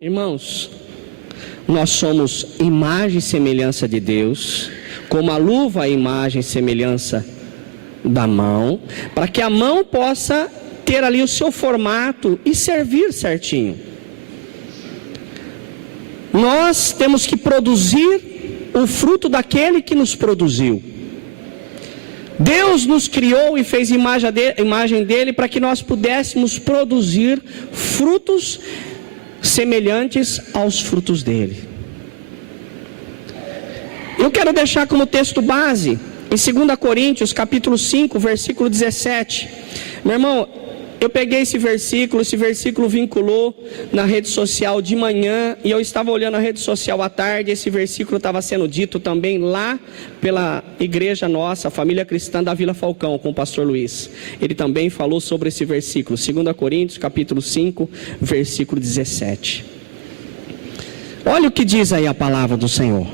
Irmãos, nós somos imagem e semelhança de Deus, como a luva a imagem e semelhança da mão, para que a mão possa ter ali o seu formato e servir certinho. Nós temos que produzir o fruto daquele que nos produziu. Deus nos criou e fez imagem dele para que nós pudéssemos produzir frutos semelhantes aos frutos dele. Eu quero deixar como texto base em 2 Coríntios capítulo 5, versículo 17. Meu irmão, eu peguei esse versículo vinculou na rede social de manhã, e eu estava olhando a rede social à tarde. Esse versículo estava sendo dito também lá pela igreja nossa, a família cristã da Vila Falcão, com o pastor Luiz. Ele também falou sobre esse versículo, 2 Coríntios capítulo 5, versículo 17. Olha o que diz aí a palavra do Senhor.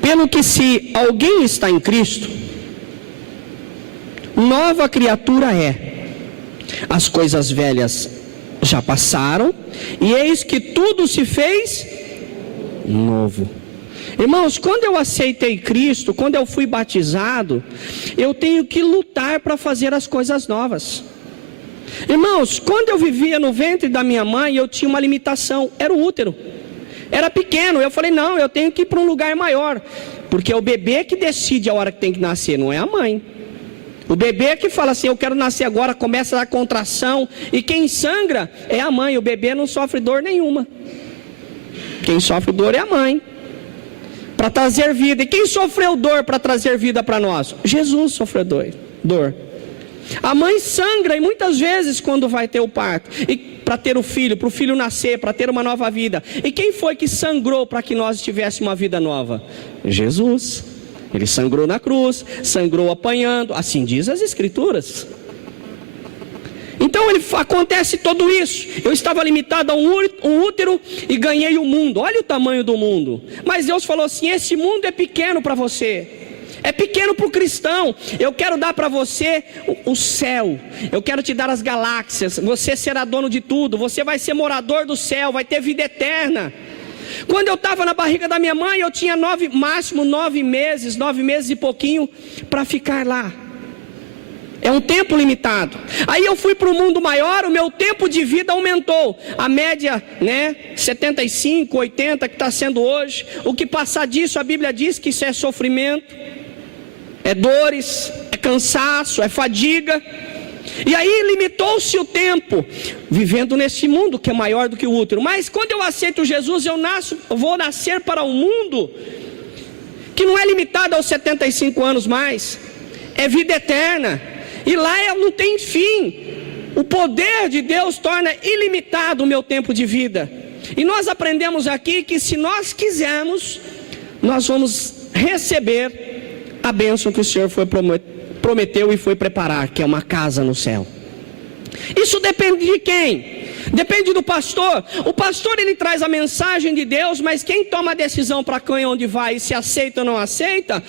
Pelo que se alguém está em Cristo, nova criatura é. As coisas velhas já passaram, e eis que tudo se fez novo. Irmãos, quando eu aceitei Cristo, quando eu fui batizado, eu tenho que lutar para fazer as coisas novas. Irmãos, quando eu vivia no ventre da minha mãe, eu tinha uma limitação, era o útero. Era pequeno, eu falei, não, eu tenho que ir para um lugar maior, porque é o bebê que decide a hora que tem que nascer, não é a mãe. O bebê que fala assim, eu quero nascer agora, começa a contração, e quem sangra é a mãe. O bebê não sofre dor nenhuma. Quem sofre dor é a mãe, para trazer vida. E quem sofreu dor para trazer vida para nós? Jesus sofreu dor. A mãe sangra, e muitas vezes quando vai ter o parto, e para ter o filho, para o filho nascer, para ter uma nova vida. E quem foi que sangrou para que nós tivéssemos uma vida nova? Jesus. Ele sangrou na cruz, sangrou apanhando, assim diz as Escrituras. Então acontece tudo isso. Eu estava limitado a um útero e ganhei o mundo. Olha o tamanho do mundo. Mas Deus falou assim, esse mundo é pequeno para você. É pequeno para o cristão. Eu quero dar para você o céu. Eu quero te dar as galáxias. Você será dono de tudo. Você vai ser morador do céu. Vai ter vida eterna. Quando eu estava na barriga da minha mãe, eu tinha 9 meses e pouquinho para ficar lá. É um tempo limitado. Aí eu fui para o mundo maior, o meu tempo de vida aumentou. A média, 75, 80 que está sendo hoje. O que passar disso, a Bíblia diz que isso é sofrimento, é dores, é cansaço, é fadiga. E aí limitou-se o tempo, vivendo nesse mundo que é maior do que o útero. Mas quando eu aceito Jesus, eu vou nascer para um mundo que não é limitado aos 75 anos mais. É vida eterna. E lá não tem fim. O poder de Deus torna ilimitado o meu tempo de vida. E nós aprendemos aqui que se nós quisermos, nós vamos receber a bênção que o Senhor prometeu e foi preparar, que é uma casa no céu. Isso depende de quem? Depende do pastor. O pastor, ele traz a mensagem de Deus, mas quem toma a decisão para quem e onde vai, e se aceita ou não aceita,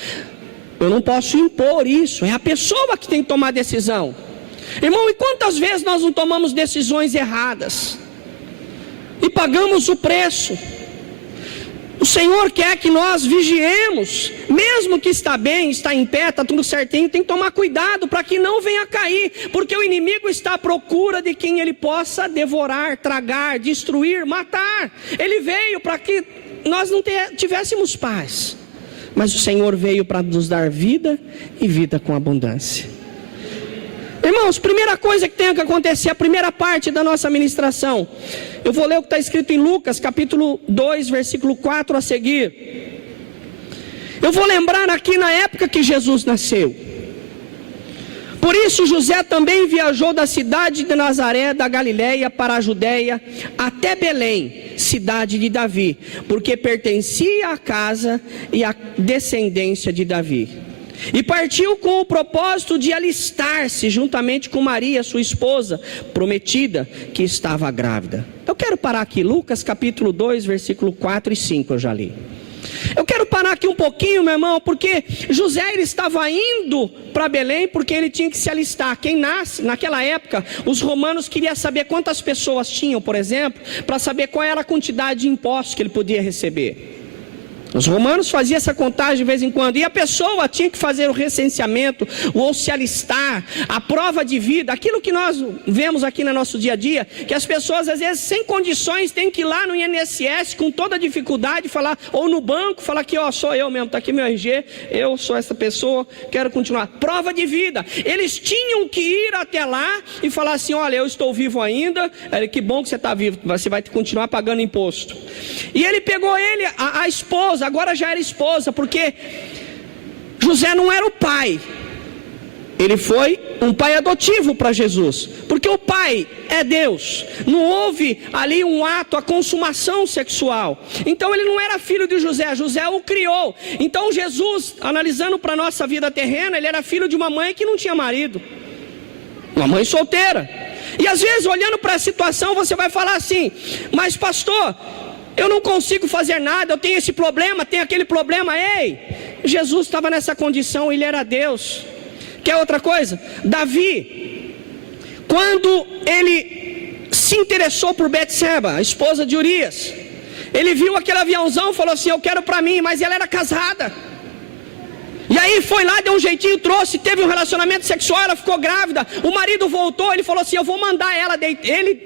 eu não posso impor isso. É a pessoa que tem que tomar a decisão. Irmão, e quantas vezes nós não tomamos decisões erradas e pagamos o preço? O Senhor quer que nós vigiemos, mesmo que está bem, está em pé, está tudo certinho, tem que tomar cuidado para que não venha a cair, porque o inimigo está à procura de quem ele possa devorar, tragar, destruir, matar. Ele veio para que nós não tivéssemos paz, mas o Senhor veio para nos dar vida e vida com abundância. Irmãos, primeira coisa que tem que acontecer, a primeira parte da nossa ministração, eu vou ler o que está escrito em Lucas, capítulo 2, versículo 4 a seguir. Eu vou lembrar aqui na época que Jesus nasceu. Por isso José também viajou da cidade de Nazaré, da Galiléia, para a Judéia, até Belém, cidade de Davi, porque pertencia à casa e à descendência de Davi. E partiu com o propósito de alistar-se juntamente com Maria, sua esposa prometida, que estava grávida. Eu quero parar aqui, Lucas capítulo 2, versículo 4 e 5 eu já li. Eu quero parar aqui um pouquinho, meu irmão, porque José ele estava indo para Belém porque ele tinha que se alistar. Quem nasce, naquela época, os romanos queriam saber quantas pessoas tinham, por exemplo, para saber qual era a quantidade de impostos que ele podia receber. Os romanos faziam essa contagem de vez em quando, e a pessoa tinha que fazer o recenseamento, ou se alistar, a prova de vida, aquilo que nós vemos aqui no nosso dia a dia, que as pessoas às vezes sem condições têm que ir lá no INSS com toda dificuldade, falar, ou no banco, falar que sou eu mesmo, está aqui meu RG, eu sou essa pessoa, quero continuar. Prova de vida, eles tinham que ir até lá e falar assim, olha, eu estou vivo ainda, que bom que você está vivo, você vai continuar pagando imposto. E ele pegou a esposa, agora já era esposa, porque José não era o pai, ele foi um pai adotivo para Jesus, porque o pai é Deus, não houve ali um ato, a consumação sexual, então ele não era filho de José, José o criou. Então Jesus, analisando para a nossa vida terrena, ele era filho de uma mãe que não tinha marido, uma mãe solteira, e às vezes olhando para a situação você vai falar assim, mas pastor, eu não consigo fazer nada, eu tenho esse problema, tenho aquele problema. Ei, Jesus estava nessa condição, ele era Deus. Quer outra coisa? Davi, quando ele se interessou por Betseba, a esposa de Urias, ele viu aquele aviãozão e falou assim, eu quero para mim, mas ela era casada. E aí foi lá, deu um jeitinho, trouxe, teve um relacionamento sexual, ela ficou grávida, o marido voltou, ele falou assim, eu vou mandar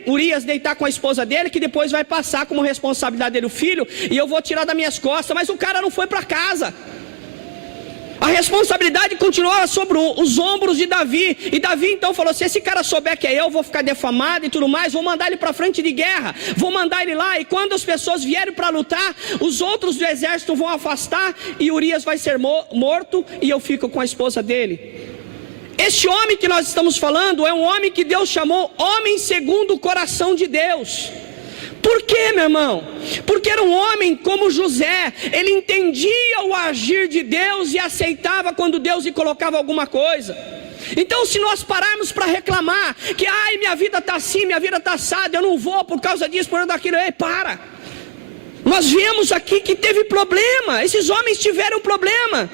Urias deitar com a esposa dele, que depois vai passar como responsabilidade dele o filho, e eu vou tirar das minhas costas, mas o cara não foi para casa. A responsabilidade continuava sobre os ombros de Davi, e Davi então falou assim, esse cara souber que é eu, vou ficar defamado e tudo mais, vou mandar ele para frente de guerra, vou mandar ele lá, e quando as pessoas vierem para lutar, os outros do exército vão afastar, e Urias vai ser morto, e eu fico com a esposa dele. Este homem que nós estamos falando, é um homem que Deus chamou homem segundo o coração de Deus. Por quê, meu irmão? Porque era um homem como José, ele entendia o agir de Deus e aceitava quando Deus lhe colocava alguma coisa. Então se nós pararmos para reclamar, que minha vida está assim, minha vida está assada, eu não vou por causa disso, por causa daquilo, para. Nós vemos aqui que teve problema, esses homens tiveram problema.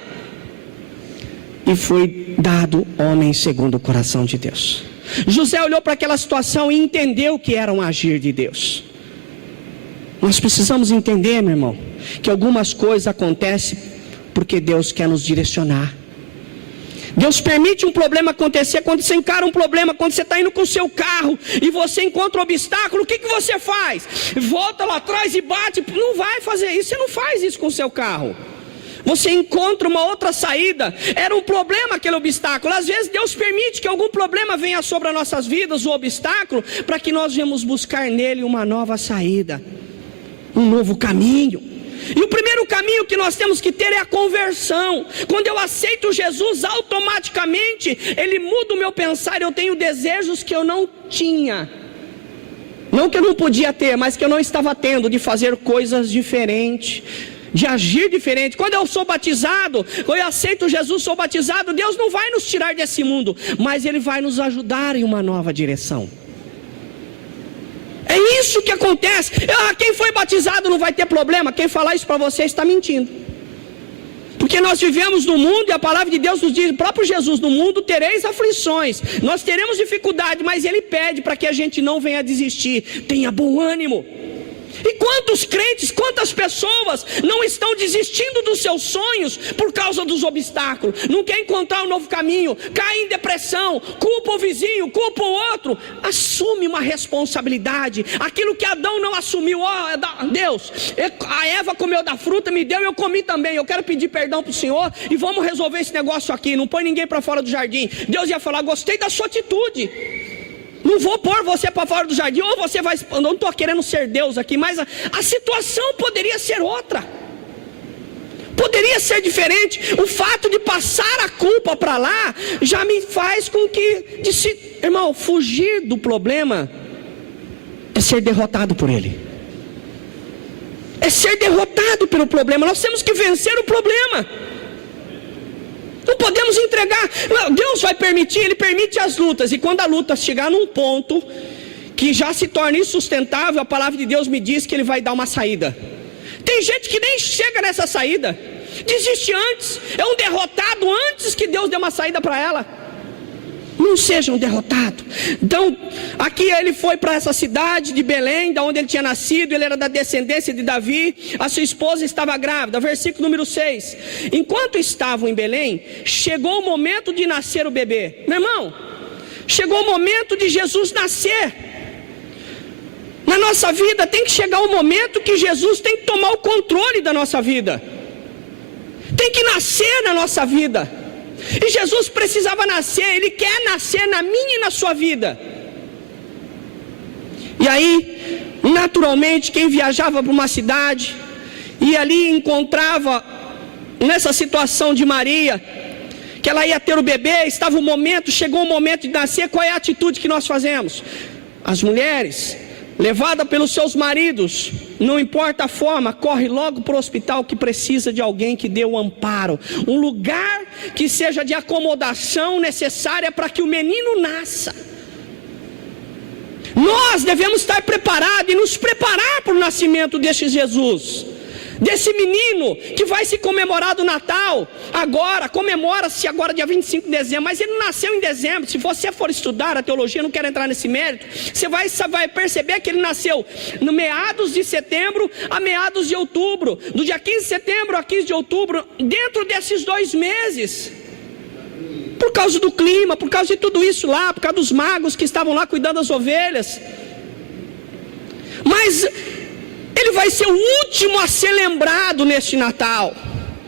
E foi dado homem segundo o coração de Deus. José olhou para aquela situação e entendeu que era um agir de Deus. Nós precisamos entender, meu irmão, que algumas coisas acontecem porque Deus quer nos direcionar. Deus permite um problema acontecer. Quando você encara um problema, quando você está indo com o seu carro e você encontra um obstáculo, o que você faz? Volta lá atrás e bate. Não vai fazer isso, você não faz isso com o seu carro. Você encontra uma outra saída. Era um problema aquele obstáculo. Às vezes Deus permite que algum problema venha sobre as nossas vidas, o obstáculo, para que nós venhamos buscar nele uma nova saída, um novo caminho. E o primeiro caminho que nós temos que ter é a conversão. Quando eu aceito Jesus, automaticamente Ele muda o meu pensar. Eu tenho desejos que eu não tinha, não que eu não podia ter, mas que eu não estava tendo, de fazer coisas diferentes, de agir diferente. Quando eu sou batizado, quando eu aceito Jesus, sou batizado, Deus não vai nos tirar desse mundo, mas Ele vai nos ajudar em uma nova direção. É isso que acontece. Quem foi batizado não vai ter problema. Quem falar isso para você está mentindo. Porque nós vivemos no mundo, e a palavra de Deus nos diz, o próprio Jesus, no mundo tereis aflições, nós teremos dificuldade, mas Ele pede para que a gente não venha desistir. Tenha bom ânimo. E quantos crentes, quantas pessoas não estão desistindo dos seus sonhos por causa dos obstáculos? Não quer encontrar um novo caminho, cai em depressão, culpa o vizinho, culpa o outro. Assume uma responsabilidade. Aquilo que Adão não assumiu, Deus, a Eva comeu da fruta, me deu e eu comi também. Eu quero pedir perdão para o Senhor e vamos resolver esse negócio aqui. Não põe ninguém para fora do jardim. Deus ia falar, gostei da sua atitude, não vou pôr você para fora do jardim, ou você vai... Eu não estou querendo ser Deus aqui, mas a situação poderia ser outra, poderia ser diferente. O fato de passar a culpa para lá, já me faz com que, irmão, fugir do problema é ser derrotado por ele, é ser derrotado pelo problema. Nós temos que vencer o problema. Não podemos entregar. Deus vai permitir, Ele permite as lutas. E quando a luta chegar num ponto que já se torna insustentável, a palavra de Deus me diz que Ele vai dar uma saída. Tem gente que nem chega nessa saída, desiste antes, é um derrotado antes que Deus dê uma saída para ela. Não seja um derrotado. Então, aqui ele foi para essa cidade de Belém, da onde ele tinha nascido. Ele era da descendência de Davi. A sua esposa estava grávida. Versículo número 6. Enquanto estavam em Belém, chegou o momento de nascer o bebê. Meu irmão, chegou o momento de Jesus nascer. Na nossa vida tem que chegar o momento que Jesus tem que tomar o controle da nossa vida. Tem que nascer na nossa vida. E Jesus precisava nascer, Ele quer nascer na minha e na sua vida. E aí, naturalmente, quem viajava para uma cidade e ali encontrava nessa situação de Maria, que ela ia ter o bebê, estava o momento, chegou o momento de nascer. Qual é a atitude que nós fazemos? As mulheres, levada pelos seus maridos, não importa a forma, corre logo para o hospital que precisa de alguém que dê o amparo, um lugar que seja de acomodação necessária para que o menino nasça. Nós devemos estar preparados e nos preparar para o nascimento deste Jesus, desse menino que vai se comemorar do Natal. Agora, comemora-se agora dia 25 de dezembro, mas ele não nasceu em dezembro. Se você for estudar a teologia, não quero entrar nesse mérito, você vai perceber que ele nasceu no meados de setembro a meados de outubro, do dia 15 de setembro a 15 de outubro, dentro desses 2 meses, por causa do clima, por causa de tudo isso lá, por causa dos magos que estavam lá cuidando das ovelhas. Mas ele vai ser o último a ser lembrado neste Natal.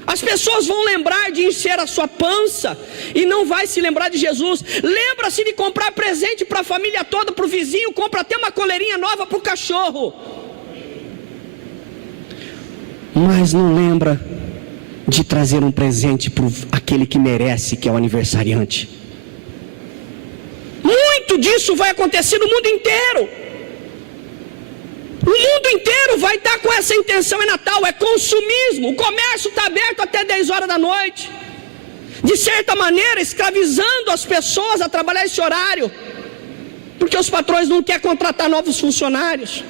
As pessoas vão lembrar de encher a sua pança e não vai se lembrar de Jesus. Lembra-se de comprar presente para a família toda, para o vizinho, compra até uma coleirinha nova para o cachorro, mas não lembra de trazer um presente para aquele que merece, que é o aniversariante. Muito disso vai acontecer no mundo inteiro. O mundo inteiro vai estar com essa intenção. É Natal, é consumismo. O comércio está aberto até 10 horas da noite, de certa maneira escravizando as pessoas a trabalhar esse horário, porque os patrões não querem contratar novos funcionários.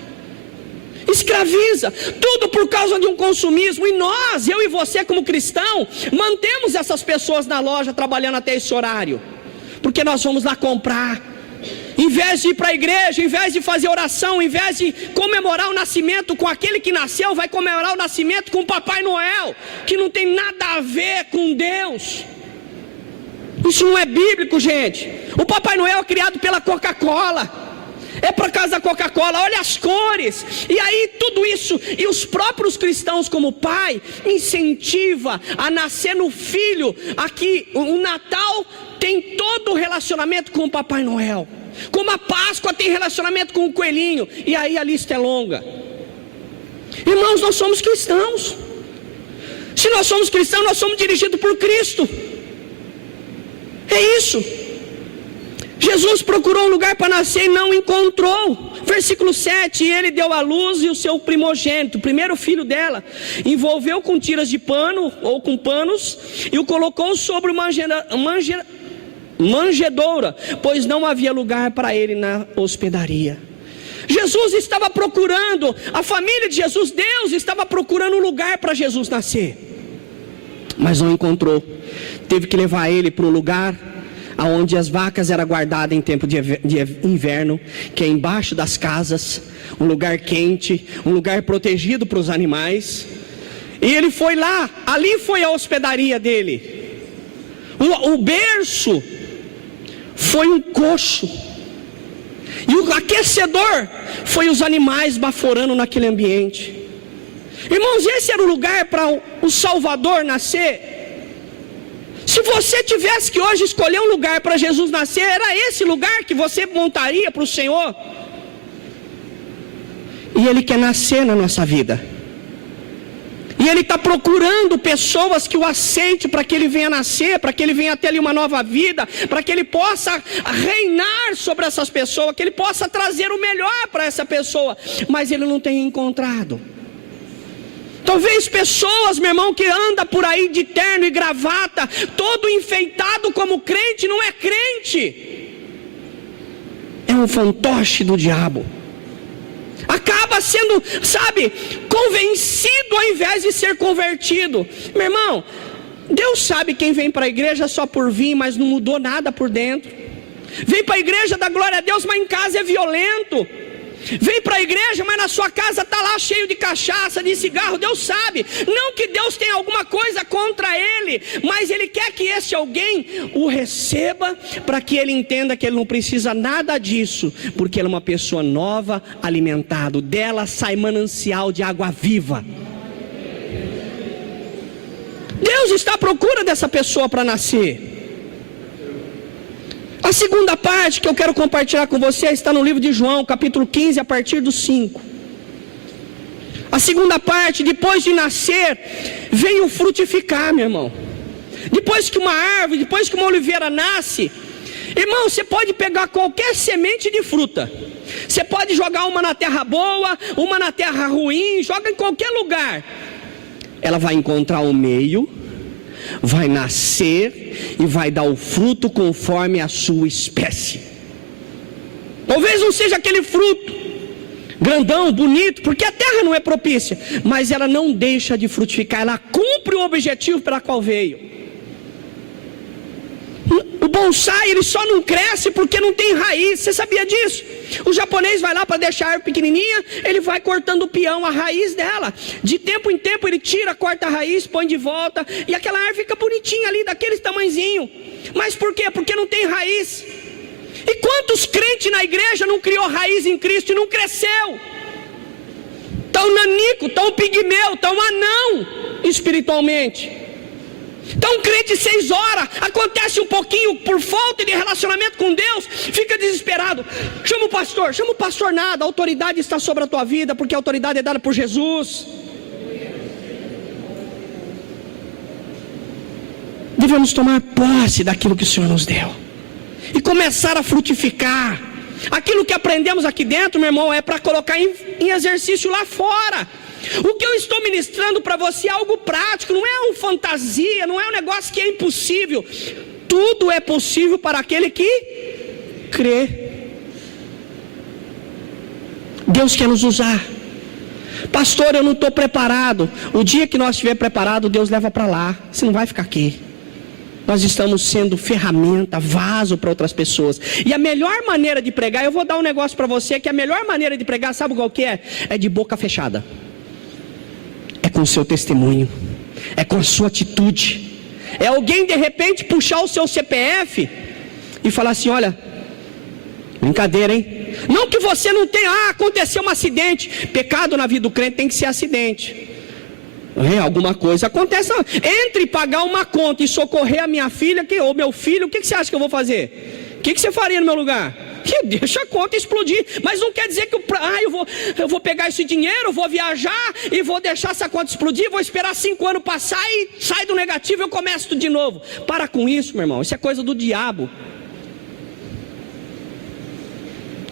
Escraviza, tudo por causa de um consumismo. E nós, eu e você como cristão, mantemos essas pessoas na loja trabalhando até esse horário, porque nós vamos lá comprar. Em vez de ir para a igreja, em vez de fazer oração, em vez de comemorar o nascimento com aquele que nasceu, vai comemorar o nascimento com o Papai Noel, que não tem nada a ver com Deus. Isso não é bíblico, gente. O Papai Noel é criado pela Coca-Cola, é por causa da Coca-Cola. Olha as cores. E aí tudo isso, e os próprios cristãos como pai incentiva a nascer no filho. Aqui o Natal tem todo o relacionamento com o Papai Noel, como a Páscoa tem relacionamento com o coelhinho. E aí a lista é longa. Irmãos, nós somos cristãos. Se nós somos cristãos, nós somos dirigidos por Cristo. É isso. Jesus procurou um lugar para nascer e não encontrou. Versículo 7, e ele deu à luz e o seu primogênito, o primeiro filho dela, envolveu com tiras de pano ou com panos e o colocou sobre manjedoura, pois não havia lugar para ele na hospedaria. Jesus estava procurando, a família de Jesus, Deus estava procurando um lugar para Jesus nascer, mas não encontrou. Teve que levar ele para um lugar onde as vacas eram guardadas em tempo de inverno, que é embaixo das casas, um lugar quente, um lugar protegido para os animais. E ele foi lá, ali foi a hospedaria dele. O berço foi um coxo, e o aquecedor foi os animais baforando naquele ambiente. Irmãos, esse era o lugar para o Salvador nascer. Se você tivesse que hoje escolher um lugar para Jesus nascer, era esse lugar que você montaria para o Senhor? E Ele quer nascer na nossa vida, e Ele está procurando pessoas que o aceitem para que Ele venha nascer, para que Ele venha ter ali uma nova vida, para que Ele possa reinar sobre essas pessoas, que Ele possa trazer o melhor para essa pessoa, mas Ele não tem encontrado. Talvez pessoas, meu irmão, que anda por aí de terno e gravata, todo enfeitado como crente, não é crente, é um fantoche do diabo. Acaba sendo, sabe, convencido ao invés de ser convertido. Meu irmão, Deus sabe quem vem para a igreja só por vir, mas não mudou nada por dentro. Vem para a igreja, dá glória a Deus, mas em casa é violento. Vem para a igreja, mas na sua casa está lá cheio de cachaça, de cigarro. Deus sabe, não que Deus tenha alguma coisa contra ele, mas Ele quer que esse alguém o receba, para que ele entenda que ele não precisa nada disso, porque ele é uma pessoa nova, alimentado, dela sai manancial de água viva. Deus está à procura dessa pessoa para nascer. A segunda parte que eu quero compartilhar com você está no livro de João, capítulo 15, a partir do 5. A segunda parte, depois de nascer, vem o frutificar, meu irmão. Depois que uma árvore, depois que uma oliveira nasce, irmão, você pode pegar qualquer semente de fruta. Você pode jogar uma na terra boa, uma na terra ruim, joga em qualquer lugar. Ela vai encontrar o meio, vai nascer e vai dar o fruto conforme a sua espécie. Talvez não seja aquele fruto grandão, bonito, porque a terra não é propícia, mas ela não deixa de frutificar, ela cumpre o objetivo pela qual veio. O bonsai, ele só não cresce porque não tem raiz. Você sabia disso? O japonês vai lá para deixar a árvore pequenininha, ele vai cortando o peão, a raiz dela. De tempo em tempo ele tira, corta a raiz, põe de volta, e aquela árvore fica bonitinha ali, daquele tamanhozinho. Mas por quê? Porque não tem raiz. E quantos crentes na igreja não criou raiz em Cristo e não cresceu? Tão nanico, tão pigmeu, tão anão espiritualmente. Então, crente 6 horas, acontece um pouquinho por falta de relacionamento com Deus, fica desesperado. Chama o pastor nada, a autoridade está sobre a tua vida, porque a autoridade é dada por Jesus. Devemos tomar posse daquilo que o Senhor nos deu e começar a frutificar. Aquilo que aprendemos aqui dentro, meu irmão, é para colocar em exercício lá fora. O que eu estou ministrando para você é algo prático, não é uma fantasia, não é um negócio que é impossível. Tudo é possível para aquele que crê. Deus quer nos usar. Pastor, eu não estou preparado. O dia que nós estiver preparado, Deus leva para lá. Você não vai ficar aqui. Nós estamos sendo ferramenta, vaso para outras pessoas. E a melhor maneira de pregar, eu vou dar um negócio para você, que a melhor maneira de pregar, sabe qual que é? É de boca fechada. É com o seu testemunho, é com a sua atitude. É alguém de repente puxar o seu CPF e falar assim: olha, brincadeira, hein? Não que você não tenha, aconteceu um acidente. Pecado na vida do crente tem que ser acidente. Alguma coisa acontece. Entre pagar uma conta e socorrer a minha filha ou meu filho, o que você acha que eu vou fazer? O que você faria no meu lugar? Deixa a conta explodir. Mas não quer dizer que eu vou pegar esse dinheiro, vou viajar e vou deixar essa conta explodir, vou esperar 5 anos passar e sai do negativo e eu começo tudo de novo. Para com isso, meu irmão. Isso é coisa do diabo.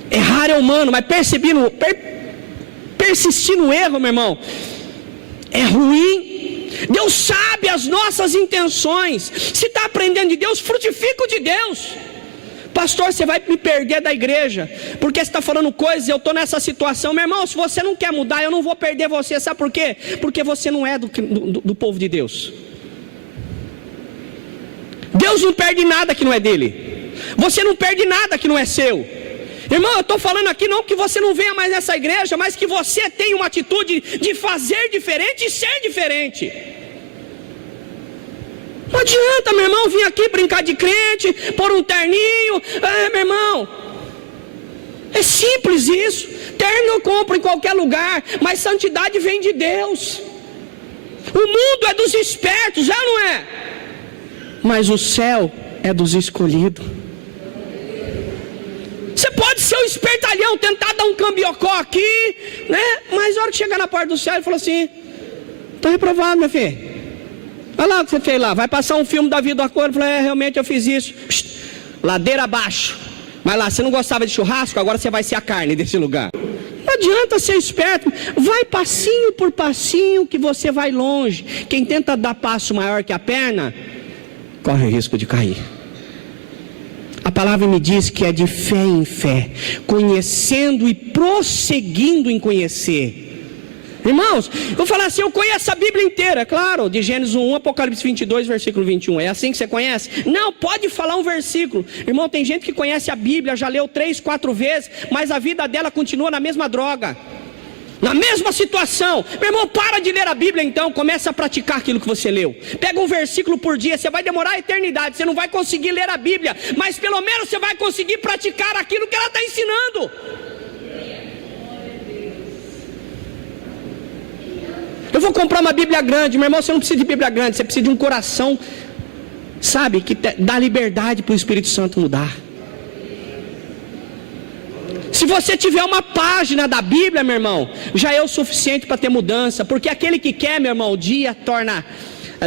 Errar é humano, mas persistir no erro, meu irmão, é ruim. Deus sabe as nossas intenções. Se está aprendendo de Deus, frutifica o de Deus. Pastor, você vai me perder da igreja, porque você está falando coisas, eu estou nessa situação. Meu irmão, se você não quer mudar, eu não vou perder você. Sabe por quê? Porque você não é do povo de Deus. Deus não perde nada que não é dele. Você não perde nada que não é seu. Irmão, eu estou falando aqui não que você não venha mais nessa igreja, mas que você tenha uma atitude de fazer diferente e ser diferente. Não adianta, meu irmão, vir aqui brincar de crente, pôr um terninho. Meu irmão, é simples isso. Terno eu compro em qualquer lugar, mas santidade vem de Deus. O mundo é dos espertos, é ou não é? Mas o céu é dos escolhidos. Você pode ser um espertalhão, tentar dar um cambiocó aqui, né? Mas na hora que chegar na porta do céu, ele falou assim: está reprovado, meu filho. Olha lá o que você fez lá. Vai passar um filme da vida do acordo. Eu falei: realmente eu fiz isso. Psst, ladeira abaixo. Mas lá, você não gostava de churrasco, agora você vai ser a carne desse lugar. Não adianta ser esperto. Vai passinho por passinho que você vai longe. Quem tenta dar passo maior que a perna, corre o risco de cair. A palavra me diz que é de fé em fé, conhecendo e prosseguindo em conhecer. Irmãos, eu vou falar assim, eu conheço a Bíblia inteira, é claro, de Gênesis 1, Apocalipse 22, versículo 21, é assim que você conhece? Não, pode falar um versículo. Irmão, tem gente que conhece a Bíblia, já leu 3, 4 vezes, mas a vida dela continua na mesma droga, na mesma situação. Meu irmão, para de ler a Bíblia então, começa a praticar aquilo que você leu. Pega um versículo por dia, você vai demorar a eternidade, você não vai conseguir ler a Bíblia, mas pelo menos você vai conseguir praticar aquilo que ela está ensinando. Eu vou comprar uma Bíblia grande, meu irmão, você não precisa de Bíblia grande, você precisa de um coração, sabe, que dá liberdade para o Espírito Santo mudar. Se você tiver uma página da Bíblia, meu irmão, já é o suficiente para ter mudança, porque aquele que quer, meu irmão, dia torna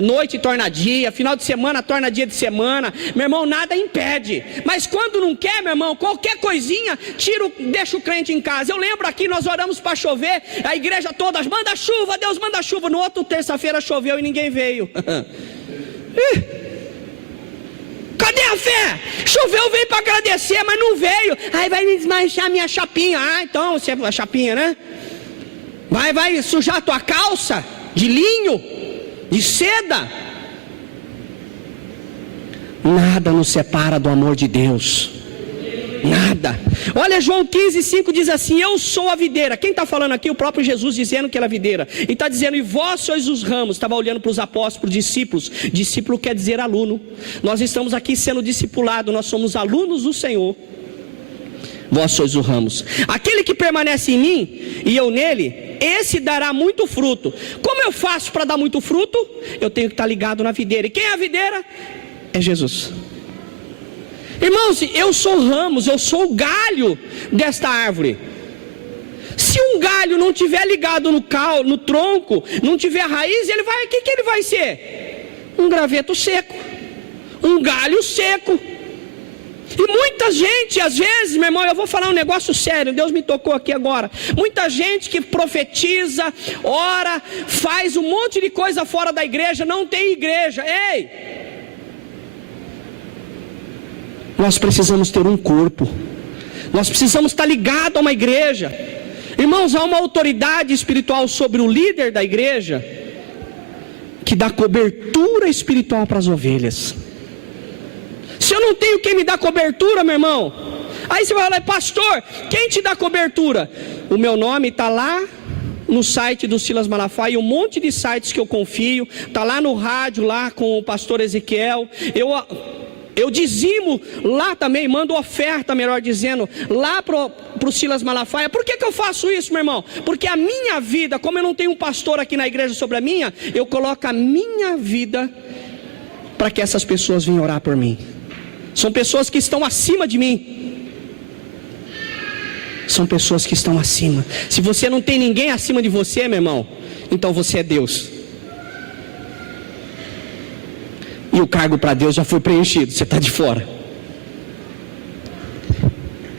noite, torna dia, final de semana torna dia de semana, meu irmão, nada impede. Mas quando não quer, meu irmão, qualquer coisinha, deixa o crente em casa. Eu lembro aqui, nós oramos para chover, a igreja toda, manda chuva, Deus manda chuva. No outro terça-feira choveu e ninguém veio. Cadê a fé? Choveu, veio para agradecer, mas não veio. Aí vai desmanchar minha chapinha. Ah, então, você é a chapinha, né? Vai sujar a tua calça de linho, de seda. Nada nos separa do amor de Deus. Nada. Olha, João 15:5 diz assim: eu sou a videira. Quem está falando aqui? O próprio Jesus dizendo que ele é a videira. E está dizendo, e vós sois os ramos. Estava olhando para os apóstolos, para os discípulos. Discípulo quer dizer aluno. Nós estamos aqui sendo discipulados, nós somos alunos do Senhor. Vós sois os ramos. Aquele que permanece em mim e eu nele, esse dará muito fruto. Como eu faço para dar muito fruto? Eu tenho que estar ligado na videira. E quem é a videira? É Jesus. Irmãos, eu sou ramos, eu sou o galho desta árvore. Se um galho não tiver ligado no tronco, não tiver raiz, ele vai, o que ele vai ser? Um graveto seco, um galho seco. E muita gente, às vezes, meu irmão, eu vou falar um negócio sério, Deus me tocou aqui agora. Muita gente que profetiza, ora, faz um monte de coisa fora da igreja, não tem igreja. Ei! Nós precisamos ter um corpo. Nós precisamos estar ligados a uma igreja. Irmãos, há uma autoridade espiritual sobre o líder da igreja que dá cobertura espiritual para as ovelhas. Se eu não tenho quem me dá cobertura, meu irmão, aí você vai falar, pastor, quem te dá cobertura? O meu nome está lá no site do Silas Malafaia, um monte de sites que eu confio, está lá no rádio, lá com o pastor Ezequiel. Eu dizimo lá também, mando oferta, melhor dizendo, lá para o Silas Malafaia. Por que eu faço isso, meu irmão? Porque a minha vida, como eu não tenho um pastor aqui na igreja sobre a minha, eu coloco a minha vida para que essas pessoas venham orar por mim. São pessoas que estão acima de mim. São pessoas que estão acima. Se você não tem ninguém acima de você, meu irmão, então você é Deus. E o cargo para Deus já foi preenchido, você está de fora.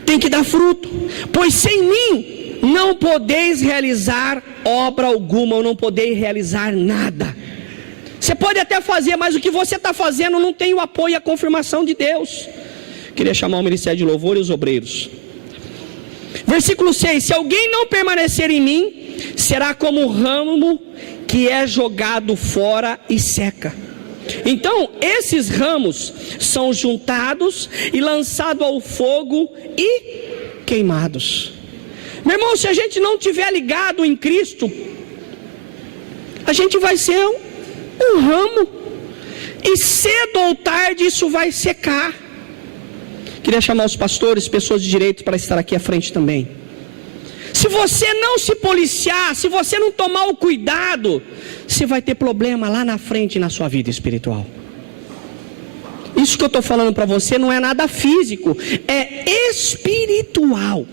Tem que dar fruto, pois sem mim não podeis realizar obra alguma, ou não podeis realizar nada. Você pode até fazer, mas o que você está fazendo não tem o apoio e a confirmação de Deus. Queria chamar o Ministério de Louvor e os obreiros. Versículo 6: se alguém não permanecer em mim, será como o ramo que é jogado fora e seca. Então, esses ramos são juntados e lançados ao fogo e queimados. Meu irmão, se a gente não estiver ligado em Cristo, a gente vai ser um ramo, e cedo ou tarde isso vai secar. Queria chamar os pastores, pessoas de direito, para estar aqui à frente também. Se você não se policiar, se você não tomar o cuidado, você vai ter problema lá na frente na sua vida espiritual. Isso que eu estou falando para você não é nada físico, é espiritual.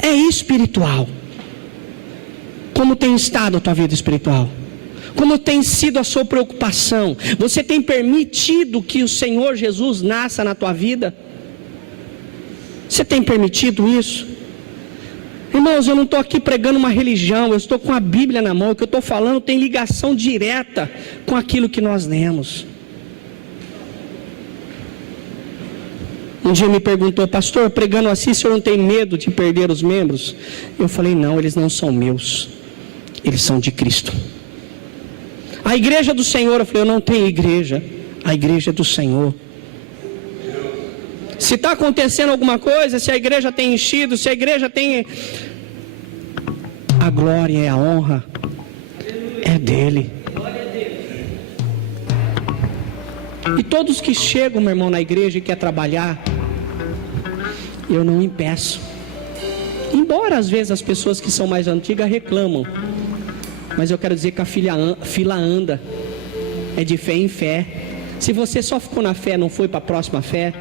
É espiritual. Como tem estado a tua vida espiritual? Como tem sido a sua preocupação? Você tem permitido que o Senhor Jesus nasça na tua vida? Você tem permitido isso? Irmãos, eu não estou aqui pregando uma religião, eu estou com a Bíblia na mão. O que eu estou falando tem ligação direta com aquilo que nós lemos. Um dia me perguntou: pastor, pregando assim, o senhor não tem medo de perder os membros? Eu falei: não, eles não são meus, eles são de Cristo. A igreja do Senhor, eu falei: eu não tenho igreja, a igreja é do Senhor. Se está acontecendo alguma coisa, se a igreja tem enchido, se a igreja tem... a glória e a honra é dele. E todos que chegam, meu irmão, na igreja e quer trabalhar, eu não impeço. Embora às vezes as pessoas que são mais antigas reclamam, mas eu quero dizer que a fila anda, é de fé em fé. Se você só ficou na fé, não foi para a próxima fé,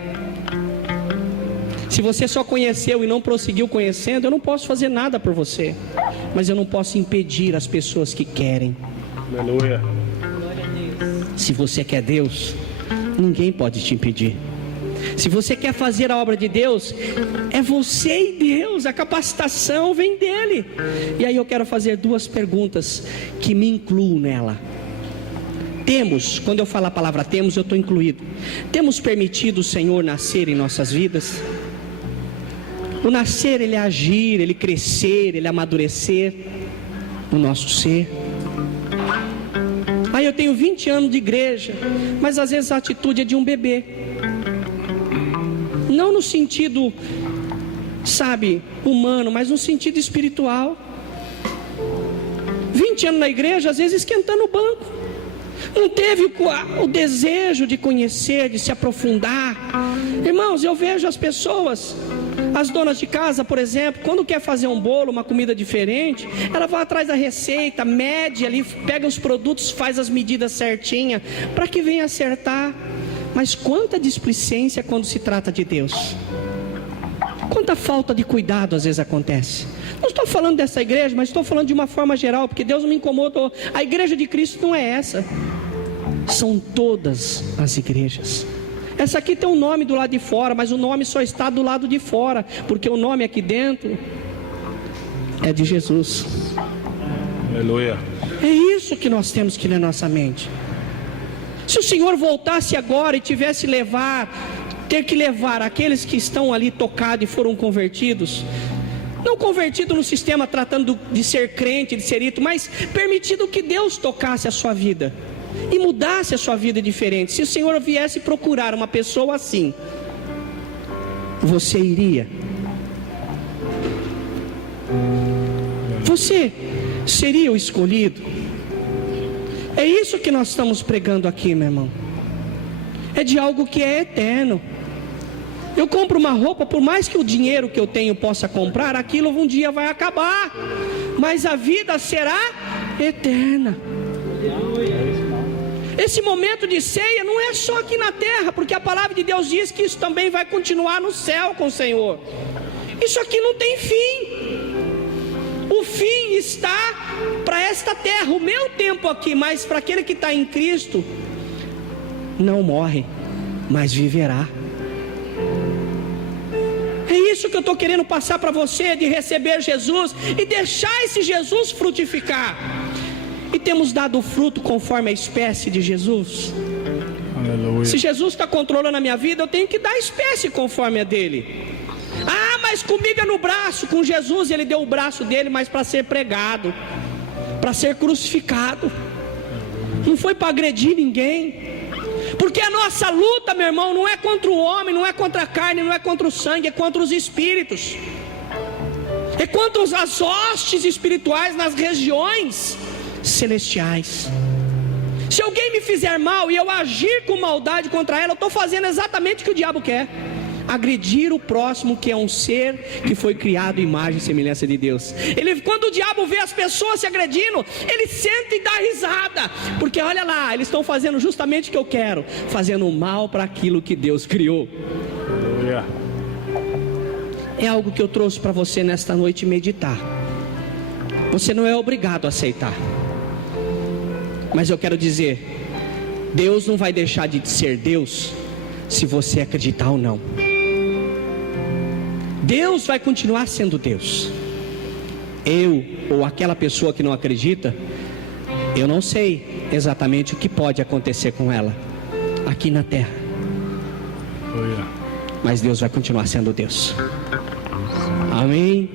se você só conheceu e não prosseguiu conhecendo, eu não posso fazer nada por você, mas eu não posso impedir as pessoas que querem. Aleluia. Se você quer Deus, ninguém pode te impedir. Se você quer fazer a obra de Deus, é você e Deus, a capacitação vem dele. E aí eu quero fazer duas perguntas que me incluo nela. Temos, quando eu falo a palavra temos, eu estou incluído. Temos permitido o Senhor nascer em nossas vidas? O nascer, ele é agir, ele crescer, ele amadurecer no nosso ser. Aí eu tenho 20 anos de igreja, mas às vezes a atitude é de um bebê. Não no sentido, sabe, humano, mas no sentido espiritual. 20 anos na igreja, às vezes esquentando o banco. Não teve o desejo de conhecer, de se aprofundar. Irmãos, eu vejo as pessoas, as donas de casa, por exemplo, quando quer fazer um bolo, uma comida diferente, ela vai atrás da receita, mede ali, pega os produtos, faz as medidas certinhas, para que venha acertar. Mas quanta displicência quando se trata de Deus. Quanta falta de cuidado às vezes acontece. Não estou falando dessa igreja, mas estou falando de uma forma geral, porque Deus não me incomodou. A igreja de Cristo não é essa. São todas as igrejas. Essa aqui tem um nome do lado de fora, mas o nome só está do lado de fora, porque o nome aqui dentro é de Jesus. Aleluia. É isso que nós temos que ler na nossa mente. Se o Senhor voltasse agora e tivesse ter que levar aqueles que estão ali tocados e foram convertidos, não convertido no sistema tratando de ser crente, de ser ito, mas permitido que Deus tocasse a sua vida e mudasse a sua vida diferente. Se o Senhor viesse procurar uma pessoa assim, você iria? Você seria o escolhido? É isso que nós estamos pregando aqui, meu irmão. É de algo que é eterno. Eu compro uma roupa, por mais que o dinheiro que eu tenho possa comprar, aquilo um dia vai acabar, mas a vida será eterna. Esse momento de ceia não é só aqui na terra, porque a palavra de Deus diz que isso também vai continuar no céu com o Senhor. Isso aqui não tem fim. O fim está para esta terra. O meu tempo aqui, mas para aquele que está em Cristo, não morre, mas viverá. É isso que eu estou querendo passar para você, de receber Jesus e deixar esse Jesus frutificar. E temos dado fruto conforme a espécie de Jesus. Aleluia. Se Jesus está controlando a minha vida, eu tenho que dar a espécie conforme a dele. Ah, mas comigo é no braço. Com Jesus ele deu o braço dele, mas para ser pregado, para ser crucificado. Não foi para agredir ninguém. Porque a nossa luta, meu irmão, não é contra o homem, não é contra a carne, não é contra o sangue, é contra os espíritos. É contra as hostes espirituais nas regiões celestiais. Se alguém me fizer mal e eu agir com maldade contra ela, eu estou fazendo exatamente o que o diabo quer: agredir o próximo, que é um ser que foi criado à imagem e semelhança de Deus. Quando o diabo vê as pessoas se agredindo, ele senta e dá risada, porque olha lá, eles estão fazendo justamente o que eu quero, fazendo mal para aquilo que Deus criou. Aleluia. É algo que eu trouxe para você nesta noite meditar. Você não é obrigado a aceitar, mas eu quero dizer, Deus não vai deixar de ser Deus se você acreditar ou não. Deus vai continuar sendo Deus. Eu ou aquela pessoa que não acredita, eu não sei exatamente o que pode acontecer com ela aqui na terra. mas Deus vai continuar sendo Deus. Amém.